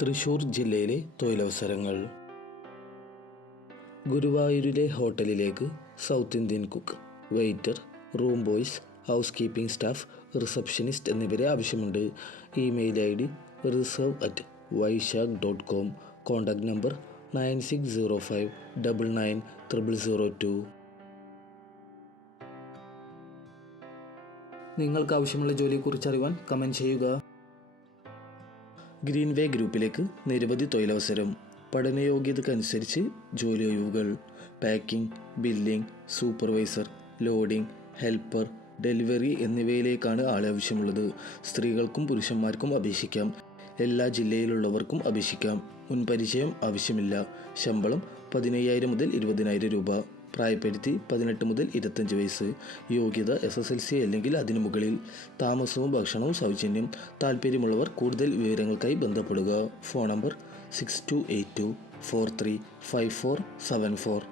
തൃശൂർ ജില്ലയിലെ തൊഴിലവസരങ്ങൾ. ഗുരുവായൂരിലെ ഹോട്ടലിലേക്ക് south Indian cook, waiter, room boys, house keeping staff, receptionist എന്നിവരെ ആവശ്യമുണ്ട്. Email ID reserve@vaishak.com. Contact number 9605990002. നിങ്ങൾക്ക് ആവശ്യമുള്ള ജോലിയെക്കുറിച്ച് അറിയുവാൻ കമൻറ്റ് ചെയ്യുക. ഗ്രീൻവേ ഗ്രൂപ്പിലേക്ക് നിരവധി തൊഴിലവസരം. പഠനയോഗ്യതക്കനുസരിച്ച് ജോലി ഒഴിവുകൾ. Packing, billing, supervisor, loading, helper, delivery എന്നിവയിലേക്കാണ് ആവശ്യമുള്ളത്. സ്ത്രീകൾക്കും പുരുഷന്മാർക്കും അപേക്ഷിക്കാം. എല്ലാ ജില്ലയിലുള്ളവർക്കും അപേക്ഷിക്കാം. മുൻപരിചയം ആവശ്യമില്ല. ശമ്പളം 15,000 മുതൽ 20,000 രൂപ. പ്രായപരിധി 18 മുതൽ 25 വയസ്സ്. യോഗ്യത SSLC അല്ലെങ്കിൽ അതിനു മുകളിൽ. താമസവും ഭക്ഷണവും സൗജന്യം. താല്പര്യമുള്ളവർ കൂടുതൽ വിവരങ്ങൾക്കായി ബന്ധപ്പെടുക. Phone number 6282435474.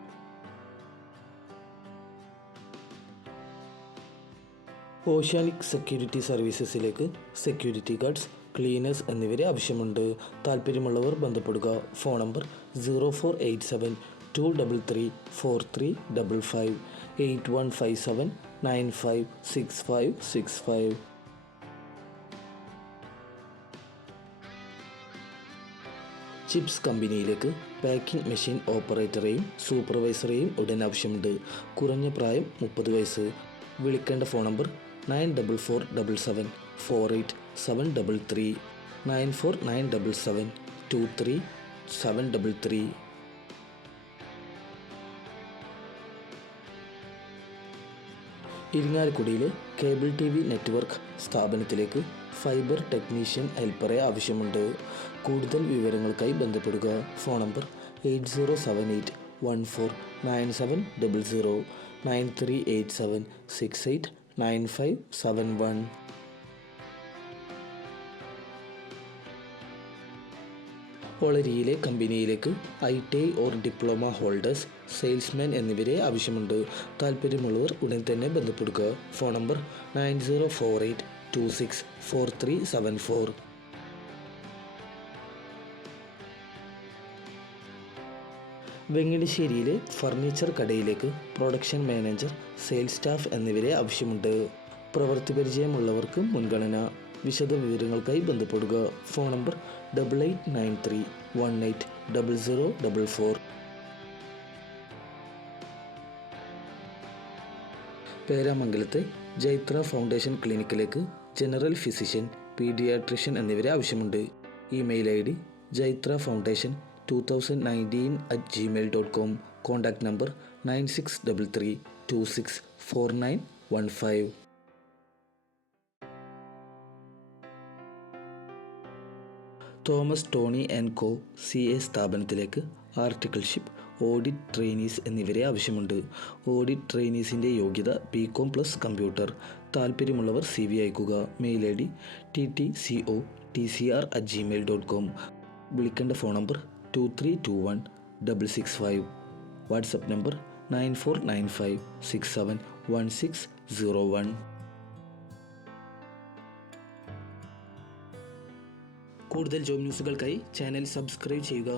ഓഷ്യാനിക് സെക്യൂരിറ്റി സർവീസസിലേക്ക് സെക്യൂരിറ്റി ഗാർഡ്സ്, ക്ലീനേഴ്സ് എന്നിവരെ ആവശ്യമുണ്ട്. താല്പര്യമുള്ളവർ ബന്ധപ്പെടുക. Phone number 0487233435, 8157956565. ചിപ്സ് കമ്പനിയിലേക്ക് പാക്കിംഗ് മെഷീൻ ഓപ്പറേറ്ററെയും സൂപ്പർവൈസറെയും ഉടൻ ആവശ്യമുണ്ട്. കുറഞ്ഞ പ്രായം 30 വയസ്സ്. വിളിക്കേണ്ട ഫോൺ നമ്പർ 9497748733, 9497723733. ഇരിങ്ങാലക്കുടിയിലെ കേബിൾ TV നെറ്റ്വർക്ക് സ്ഥാപനത്തിലേക്ക് ഫൈബർ ടെക്നീഷ്യൻ ഹെൽപ്പറെ ആവശ്യമുണ്ട്. കൂടുതൽ വിവരങ്ങൾക്കായി ബന്ധപ്പെടുക. Phone number 8078149700, 9387689571. ഒളരിയിലെ കമ്പനിയിലേക്ക് ITI or diploma holders, salesman എന്നിവരെ ആവശ്യമുണ്ട്. താല്പര്യമുള്ളവർ ഉടൻ തന്നെ ബന്ധപ്പെടുക. Phone number 9048264374. വെങ്ങണിശ്ശേരിയിലെ ഫർണിച്ചർ കടയിലേക്ക് പ്രൊഡക്ഷൻ മാനേജർ, സെയിൽസ് സ്റ്റാഫ് എന്നിവരെ ആവശ്യമുണ്ട്. പ്രവൃത്തി പരിചയമുള്ളവർക്ക് മുൻഗണന. വിശദ വിവരങ്ങൾക്കായി ബന്ധപ്പെടുക. Phone number 8893180044. പേരാമംഗലത്തെ ജൈത്ര ഫൗണ്ടേഷൻ ക്ലിനിക്കിലേക്ക് ജനറൽ ഫിസിഷ്യൻ, പീഡിയാട്രിഷ്യൻ എന്നിവരെ ആവശ്യമുണ്ട്. Email ID jaitrafoundation2019@gmail.com. Contact number 9633264915. Thomas Tony and co CA സ്ഥാപനത്തിലേക്ക് ആർട്ടിക്കിൾഷിപ്പ്, ഓഡിറ്റ് ട്രെയിനീസ് എന്നിവരെ ആവശ്യമുണ്ട്. ഓഡിറ്റ് ട്രെയിനീസിൻ്റെ യോഗ്യത BCom+ കമ്പ്യൂട്ടർ. താല്പര്യമുള്ളവർ CV അയക്കുക. Mail ID ttco.tcr@gmail.com. വിളിക്കേണ്ട ഫോൺ നമ്പർ 232165. WhatsApp number 9495671601. കൂടുതൽ ജോബ് ന്യൂസുകൾക്കായി ചാനൽ സബ്സ്ക്രൈബ് ചെയ്യുക.